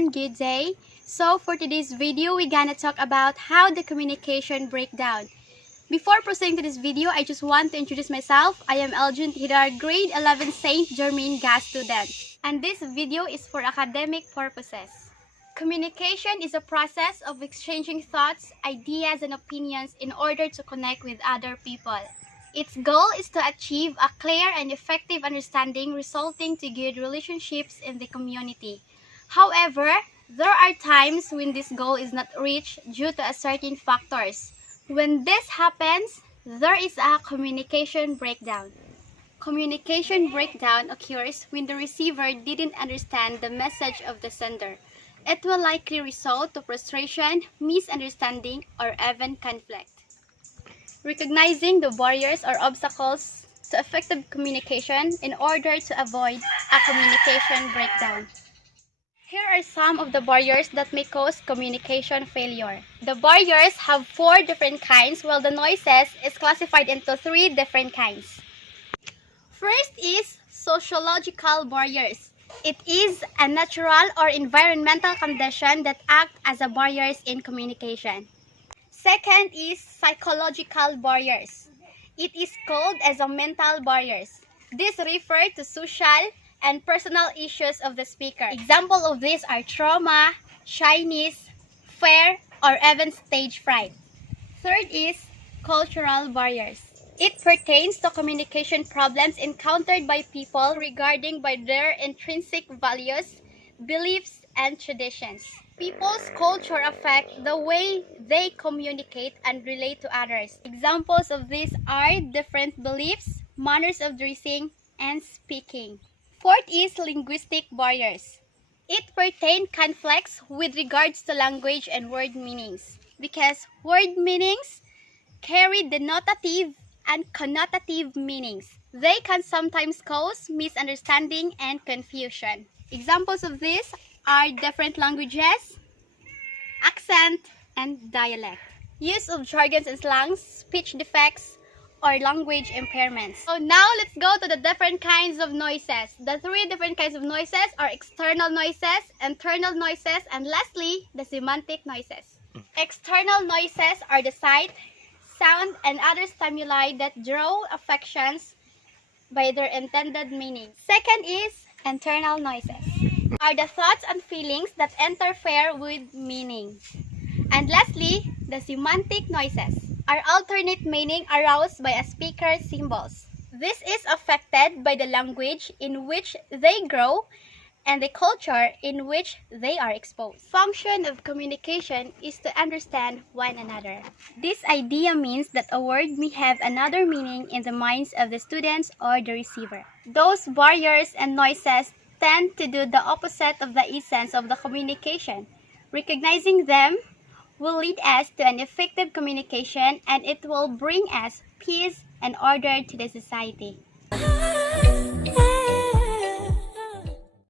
everyone, good day. So for today's video, we're gonna talk about how the communication breakdown. Before proceeding to this video, I just want to introduce myself. I am Eljun Hidar, grade 11 St. Germain GAS student. And this video is for academic purposes. Communication is a process of exchanging thoughts, ideas, and opinions in order to connect with other people. Its goal is to achieve a clear and effective understanding resulting to good relationships in the community. However, there are times when this goal is not reached due to certain factors. When this happens, there is a communication breakdown. Communication breakdown occurs when the receiver didn't understand the message of the sender. It will likely result to frustration, misunderstanding, or even conflict. Recognizing the barriers or obstacles to effective communication in order to avoid a communication breakdown. Here are some of the barriers that may cause communication failure. The barriers have 4 different kinds, while the noises is classified into 3 different kinds. First is sociological barriers. It is a natural or environmental condition that act as a barriers in communication. Second is psychological barriers. It is called as a mental barriers. This refers to social and personal issues of the speaker. Example of these are trauma, shyness, fear, or even stage fright. Third is cultural barriers. It pertains to communication problems encountered by people regarding by their intrinsic values, beliefs, and traditions. People's culture affect the way they communicate and relate to others. Examples of these are different beliefs, manners of dressing, and speaking. Fourth is linguistic barriers. It pertains conflicts with regards to language and word meanings, because word meanings carry denotative and connotative meanings. They can sometimes cause misunderstanding and confusion. Examples of this are different languages, accent, and dialect. Use of jargons and slangs, speech defects, or language impairments. So now let's go to the different kinds of noises. The 3 different kinds of noises are external noises, internal noises, and lastly, the semantic noises. External noises are the sight, sound, and other stimuli that draw affections by their intended meaning. Second is internal noises. Are the thoughts and feelings that interfere with meaning. And lastly, the semantic noises are alternate meaning aroused by a speaker's symbols. This is affected by the language in which they grow and the culture in which they are exposed. Function of communication is to understand one another. This idea means that a word may have another meaning in the minds of the students or the receiver. Those barriers and noises tend to do the opposite of the essence of the communication. Recognizing them will lead us to an effective communication, and it will bring us peace and order to the society.